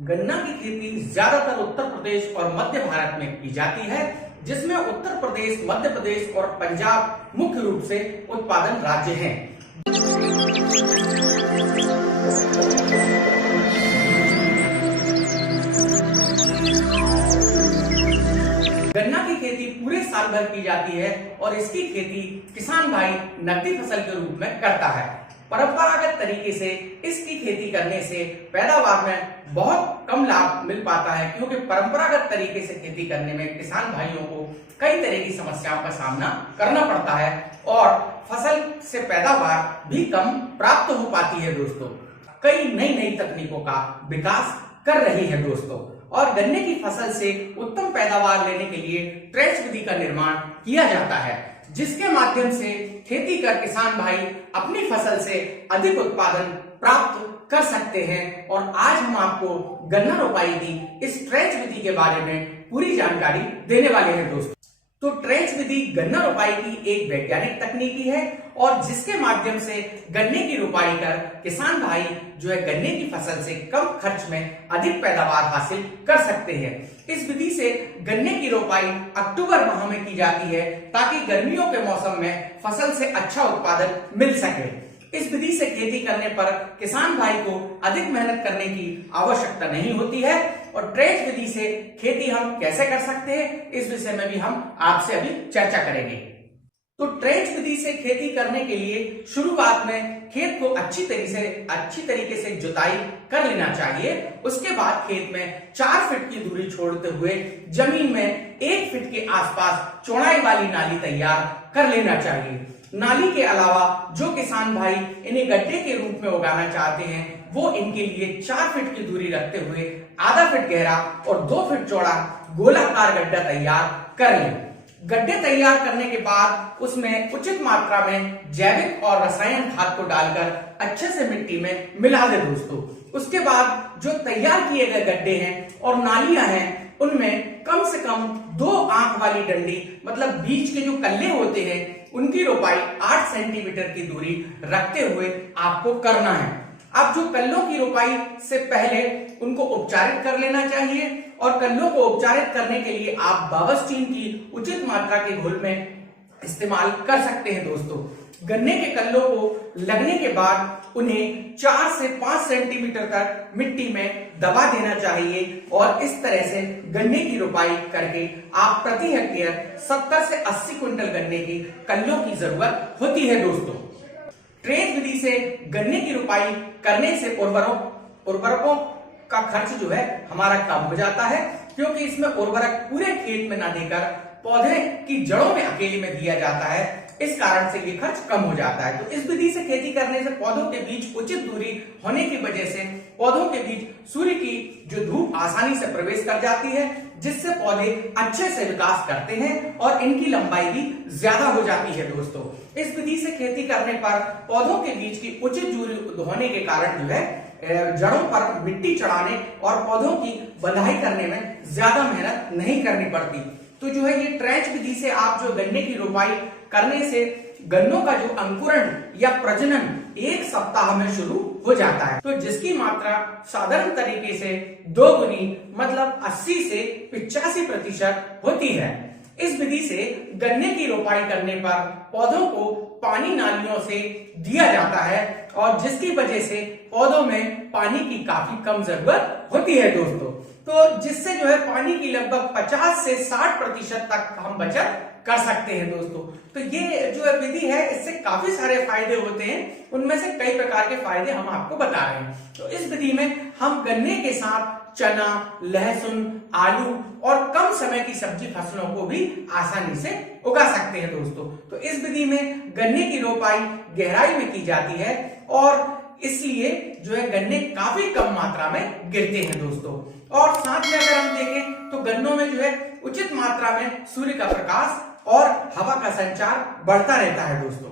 गन्ना की खेती ज्यादातर उत्तर प्रदेश और मध्य भारत में की जाती है, जिसमें उत्तर प्रदेश, मध्य प्रदेश और पंजाब मुख्य रूप से उत्पादन राज्य हैं। गन्ना की खेती पूरे साल भर की जाती है और इसकी खेती किसान भाई नकदी फसल के रूप में करता है। परंपरागत तरीके से इसकी खेती करने से पैदावार में बहुत कम लाभ मिल पाता है, क्योंकि परंपरागत तरीके से खेती करने में किसान भाइयों को कई तरह की समस्याओं का सामना करना पड़ता है और फसल से पैदावार भी कम प्राप्त हो पाती है। दोस्तों, कई नई नई तकनीकों का विकास कर रही है दोस्तों, और गन्ने की फसल से उत्तम पैदावार लेने के लिए ट्रेंच विधि का निर्माण किया जाता है, जिसके माध्यम से खेती कर किसान भाई अपनी फसल से अधिक उत्पादन प्राप्त कर सकते हैं। और आज हम आपको गन्ना रोपाई की इस ट्रेंच विधि के बारे में पूरी जानकारी देने वाले हैं दोस्तों। तो ट्रेंच विधि गन्ना रोपाई की एक वैज्ञानिक तकनीकी है और जिसके माध्यम से गन्ने की रोपाई कर किसान भाई जो है गन्ने की फसल से कम खर्च में अधिक पैदावार हासिल कर सकते हैं। इस विधि से गन्ने की रोपाई अक्टूबर माह में की जाती है ताकि गर्मियों के मौसम में फसल से अच्छा उत्पादन मिल सके। इस विधि से खेती करने पर किसान भाई को अधिक मेहनत करने की आवश्यकता नहीं होती है। और ट्रेंच विधि से खेती हम कैसे कर सकते हैं, इस विषय में भी हम आपसे अभी चर्चा करेंगे। तो ट्रेंच विधि से खेती करने के लिए शुरुआत में खेत को अच्छी तरीके से जुताई कर लेना चाहिए। उसके बाद खेत में 4 फीट की दूरी छोड़ते हुए जमीन में 1 फीट के आसपास चौड़ाई वाली नाली तैयार कर लेना चाहिए। नाली के अलावा जो किसान भाई इन्हें गड्ढे के रूप में उगाना चाहते हैं, वो इनके लिए 4 फीट की दूरी रखते हुए आधा फीट गहरा और 2 फीट चौड़ा गोलाकार गड्ढा तैयार कर लें। गड्ढे तैयार करने के बाद उसमें उचित मात्रा में जैविक और रासायनिक खाद को डालकर अच्छे से मिट्टी में मिला दे दोस्तों। उसके बाद जो तैयार किए गए गड्ढे हैं और नालियां हैं, उनमें कम से कम 2 आंख वाली डंडी, मतलब बीज के जो कल्ले होते हैं, उनकी रोपाई 8 सेंटीमीटर की दूरी रखते हुए आपको करना है। अब जो कल्लों की रोपाई से पहले उनको उपचारित कर लेना चाहिए और कल्लों को उपचारित करने के लिए आप बावस्टीन की उचित मात्रा के घोल में इस्तेमाल कर सकते हैं दोस्तों। गन्ने के कल्लों को लगने के बाद उन्हें 4 से 5 सेंटीमीटर तक मिट्टी में दबा देना चाहिए और इस तरह से गन्ने की रोपाई करके आप प्रति हेक्टेयर 70 से 80 क्विंटल गन्ने की कल्लों की जरूरत होती है दोस्तों। ट्रेंच विधि से गन्ने की रोपाई करने से उर्वरकों का खर्च जो है हमारा कम हो जाता है, क्योंकि इसमें उर्वरक पूरे खेत में न देकर पौधे की जड़ों में अकेले में दिया जाता है। इस कारण से ये खर्च कम हो जाता है। तो इस विधि से खेती करने से पौधों के बीच उचित दूरी होने की वजह से पौधों के बीच सूर्य की जो धूप आसानी से प्रवेश कर जाती है, जिससे पौधे अच्छे से विकास करते हैं और इनकी लंबाई भी ज्यादा हो जाती है दोस्तों। इस विधि से खेती करने पर पौधों के बीच की उचित दूरी होने के कारण जो है जड़ों पर मिट्टी चढ़ाने और पौधों की बंधाई करने में ज्यादा मेहनत नहीं करनी पड़ती। तो जो है ये ट्रेंच विधि से आप जो गन्ने की रोपाई करने से गन्नों का जो अंकुरण या प्रजनन 1 सप्ताह में शुरू हो जाता है, तो जिसकी मात्रा साधारण तरीके से 2 गुनी मतलब 80 से 85% होती है। इस विधि से गन्ने की रोपाई करने पर पौधों को पानी नालियों से दिया जाता है और जिसकी वजह से पौधों में पानी की काफी कम जरूरत होती है दोस्तों। तो जिससे जो है पानी की लगभग 50 से 60% तक हम बचत कर सकते हैं दोस्तों। तो ये जो विधि है, इससे काफी सारे फायदे होते हैं, उनमें से कई प्रकार के फायदे हम आपको बता रहे हैं। तो इस विधि में हम गन्ने के साथ चना, लहसुन, आलू और कम समय की सब्जी फसलों को भी आसानी से उगा सकते हैं दोस्तों। तो इस विधि में गन्ने की रोपाई गहराई में की जाती है और इसलिए जो है गन्ने काफी कम मात्रा में गिरते हैं दोस्तों। और साथ में अगर हम देखें तो गन्नों में जो है उचित मात्रा में सूर्य का प्रकाश और हवा का संचार बढ़ता रहता है दोस्तों।